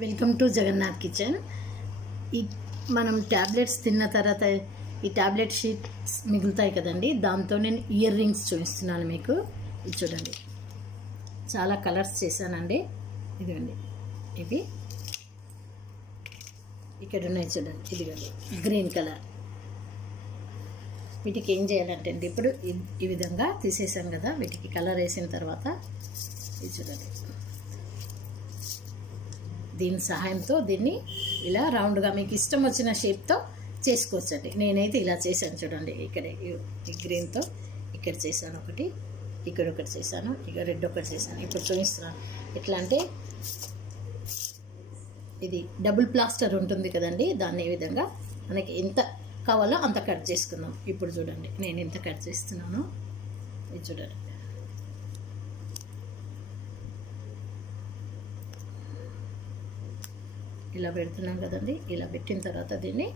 Welcome to Jagannadh kitchen. ఈ మనం tablets తిన్న తర్వాత ఈ ట్యాబ్లెట్ షీట్స్ మిగులుతాయి కదండి, దాంతో నేను ఇయర్ రింగ్స్ చూపిస్తున్నాను మీకు. ఇది చూడండి, చాలా కలర్స్ చేశానండి. ఇదిగోండి, ఇవి ఇక్కడ ఉన్నాయి చూడండి. ఇదిగోండి గ్రీన్ కలర్. వీటికి ఏం చేయాలంటే అండి, ఇప్పుడు ఈ విధంగా తీసేసాం కదా, వీటికి కలర్ వేసిన తర్వాత ఇది చూడండి, దీని సహాయంతో దీన్ని ఇలా రౌండ్గా మీకు ఇష్టం వచ్చిన షేప్తో చేసుకోవచ్చండి. నేనైతే ఇలా చేశాను చూడండి. ఇక్కడ ఈ గ్రీన్తో ఇక్కడ చేశాను ఒకటి, ఇక్కడ ఒకటి చేశాను, ఇక రెడ్ ఒకటి చేశాను. ఇప్పుడు చూపిస్తున్నాను ఎట్లా అంటే, ఇది డబుల్ ప్లాస్టర్ ఉంటుంది కదండి, దాన్ని ఈ విధంగా మనకి ఎంత కావాలో అంత కట్ చేసుకుందాం. ఇప్పుడు చూడండి, నేను ఎంత కట్ చేస్తున్నాను, ఇది చూడండి. ఇలా పెడుతున్నాం కదండి. ఇలా పెట్టిన తర్వాత దీన్ని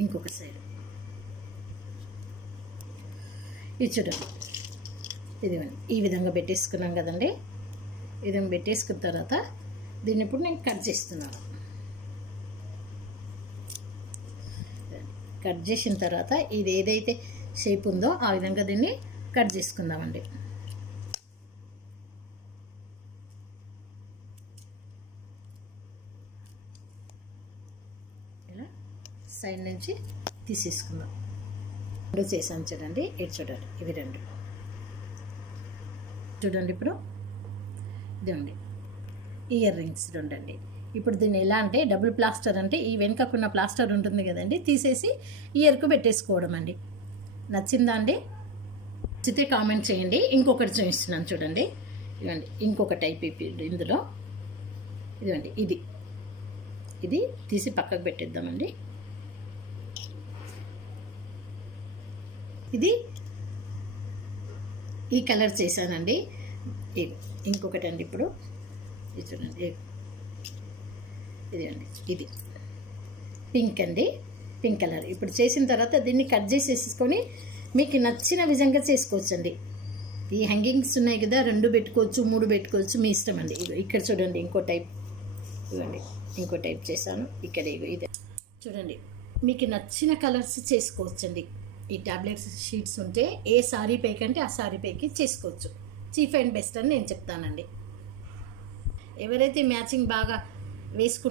ఇంకొక సైడ్ ఇది చూడండి. ఇదిగోండి, ఈ విధంగా పెట్టేసుకున్నాం కదండి. ఈ విధంగా పెట్టేసుకున్న తర్వాత దీన్ని ఇప్పుడు నేను కట్ చేస్తున్నాను. కట్ చేసిన తర్వాత ఇది ఏదైతే షేప్ ఉందో ఆ విధంగా దీన్ని కట్ చేసుకుందామండి. ఇలా సైడ్ నుంచి తీసేసుకుందాం. రెండు చేసాను చూడండి, ఇటు చూడండి, ఇవి రెండు చూడండి. ఇప్పుడు ఇదండి ఇయర్ రింగ్స్ రెండండి. ఇప్పుడు దీన్ని ఎలా అంటే, డబుల్ ప్లాస్టర్ అంటే ఈ వెనుకకున్న ప్లాస్టర్ ఉంటుంది కదండి, తీసేసి ఇయర్కు పెట్టేసుకోవడం అండి. నచ్చిందా అండి? నచ్చితే కామెంట్ చేయండి. ఇంకొకటి చూపిస్తున్నాను చూడండి. ఇదిగోండి ఇంకొక టైప్ ఇందులో. ఇదిగోండి, ఇది తీసి పక్కకు పెట్టేద్దామండి. ఇది ఈ కలర్ చేశానండి. ఇంకొకటి అండి, ఇప్పుడు ఇది చూడండి, ఇదిగోండి, ఇది పింక్ అండి, పింక్ కలర్. ఇప్పుడు చేసిన తర్వాత దీన్ని కట్ చేసేసుకొని మీకు నచ్చిన విధంగా చేసుకోవచ్చండి. ఈ హ్యాంగింగ్స్ ఉన్నాయి కదా, 2 పెట్టుకోవచ్చు, 3 పెట్టుకోవచ్చు, మీ ఇష్టం అండి. ఇక్కడ చూడండి ఇంకో టైప్, ఇవ్వండి ఇంకో టైప్ చేశాను. ఇక్కడ ఇదే చూడండి, మీకు నచ్చిన కలర్స్ చేసుకోవచ్చండి. ఈ ట్యాబ్లెట్స్ షీట్స్ ఉంటే ఏ సారీ పైకి అంటే ఆ సారీ పైకి చేసుకోవచ్చు. చీప్ అండ్ బెస్ట్ అని నేను చెప్తానండి. ఎవరైతే మ్యాచింగ్ బాగా వేసుకుంటారో